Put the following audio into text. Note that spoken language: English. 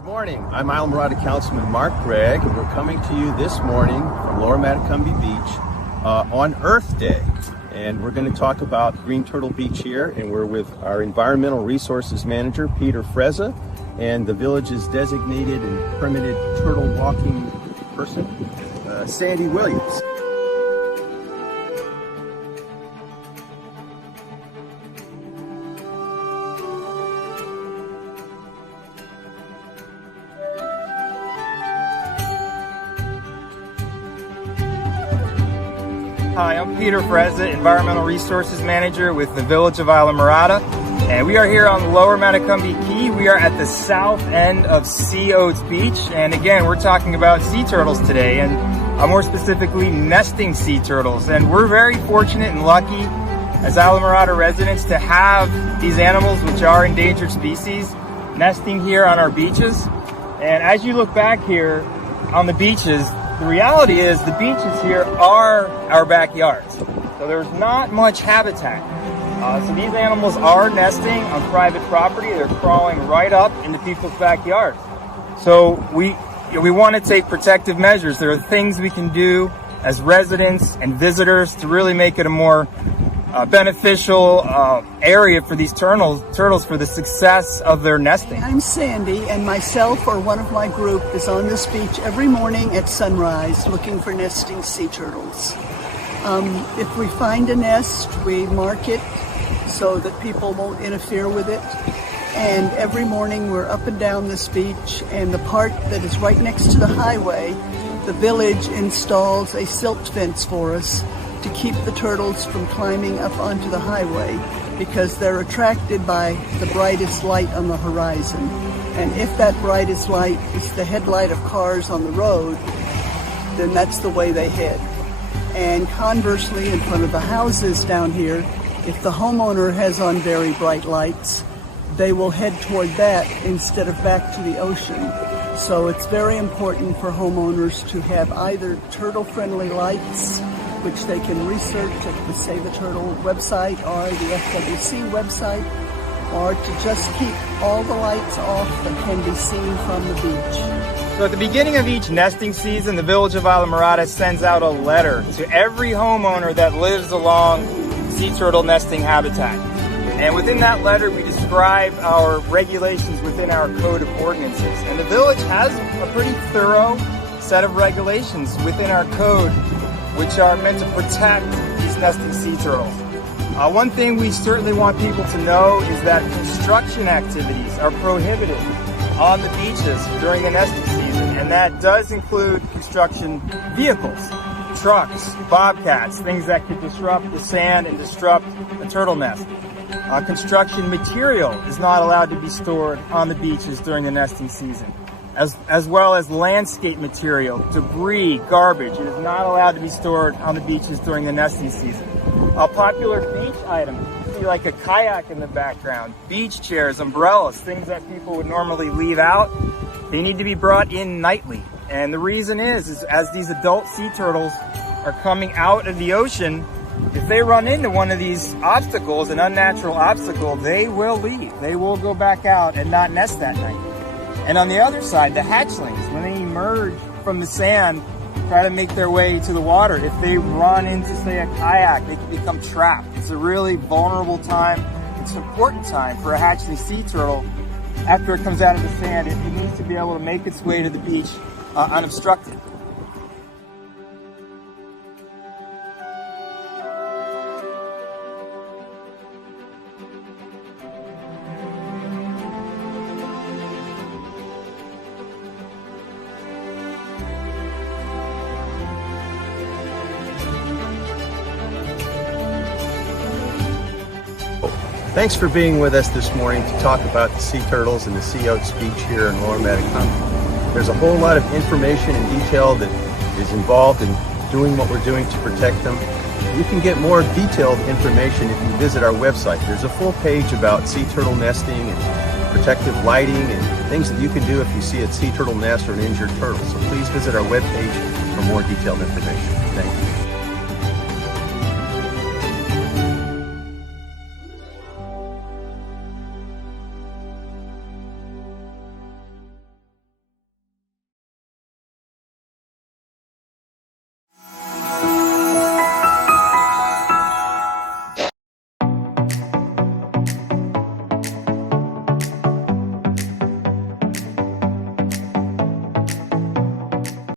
Good morning. I'm Islamorada Councilman Mark Gregg, and we're coming to you this morning from Lower Matacumbe Beach on Earth Day. And we're going to talk about Green Turtle Beach here, and we're with our Environmental Resources Manager, Peter Frezza, and the village's designated and permitted turtle walking person, Sandy Williams. Hi, I'm Peter Frezza, Environmental Resources Manager with the Village of Islamorada, and we are here on the Lower Matacumbe Key. We are at the south end of Oats Beach, and again, we're talking about sea turtles today, and more specifically, nesting sea turtles. And we're very fortunate and lucky as Islamorada residents to have these animals, which are endangered species, nesting here on our beaches. And as you look back here on the beaches, the reality is the beaches here are our backyards. So there's not much habitat. So these animals are nesting on private property. They're crawling right up into people's backyards. So we want to take protective measures. There are things we can do as residents and visitors to really make it a more beneficial area for these turtles for the success of their nesting. I'm Sandy, and myself or one of my group is on this beach every morning at sunrise looking for nesting sea turtles. If we find a nest, we mark it so that people won't interfere with it. And every morning we're up and down this beach, and the part that is right next to the highway, the village installs a silt fence for us to keep the turtles from climbing up onto the highway because they're attracted by the brightest light on the horizon. And if that brightest light is the headlight of cars on the road, then that's the way they head. And conversely, in front of the houses down here, if the homeowner has on very bright lights, they will head toward that instead of back to the ocean. So it's very important for homeowners to have either turtle-friendly lights, which they can research at the Save a Turtle website or the FWC website, or to just keep all the lights off that can be seen from the beach. So at the beginning of each nesting season, the Village of Islamorada sends out a letter to every homeowner that lives along sea turtle nesting habitat. And within that letter, we describe our regulations within our code of ordinances. And the village has a pretty thorough set of regulations within our code which are meant to protect these nesting sea turtles. One thing we certainly want people to know is that construction activities are prohibited on the beaches during the nesting season, and that does include construction vehicles, trucks, bobcats, things that could disrupt the sand and disrupt the turtle nest. Construction material is not allowed to be stored on the beaches during the nesting season. As well as landscape material, debris, garbage. It is not allowed to be stored on the beaches during the nesting season. Popular beach items, you see like a kayak in the background, beach chairs, umbrellas, things that people would normally leave out, they need to be brought in nightly. And the reason is as these adult sea turtles are coming out of the ocean, if they run into one of these obstacles, an unnatural obstacle, they will leave. They will go back out and not nest that night. And on the other side, the hatchlings, when they emerge from the sand, try to make their way to the water. If they run into, say, a kayak, they can become trapped. It's a really vulnerable time. It's an important time for a hatchling sea turtle. After it comes out of the sand, it needs to be able to make its way to the beach unobstructed. Thanks for being with us this morning to talk about the sea turtles and the Oats Beach here in Lower Matacumbe. There's a whole lot of information and detail that is involved in doing what we're doing to protect them. You can get more detailed information if you visit our website. There's a full page about sea turtle nesting and protective lighting and things that you can do if you see a sea turtle nest or an injured turtle. So please visit our webpage for more detailed information. Thank you.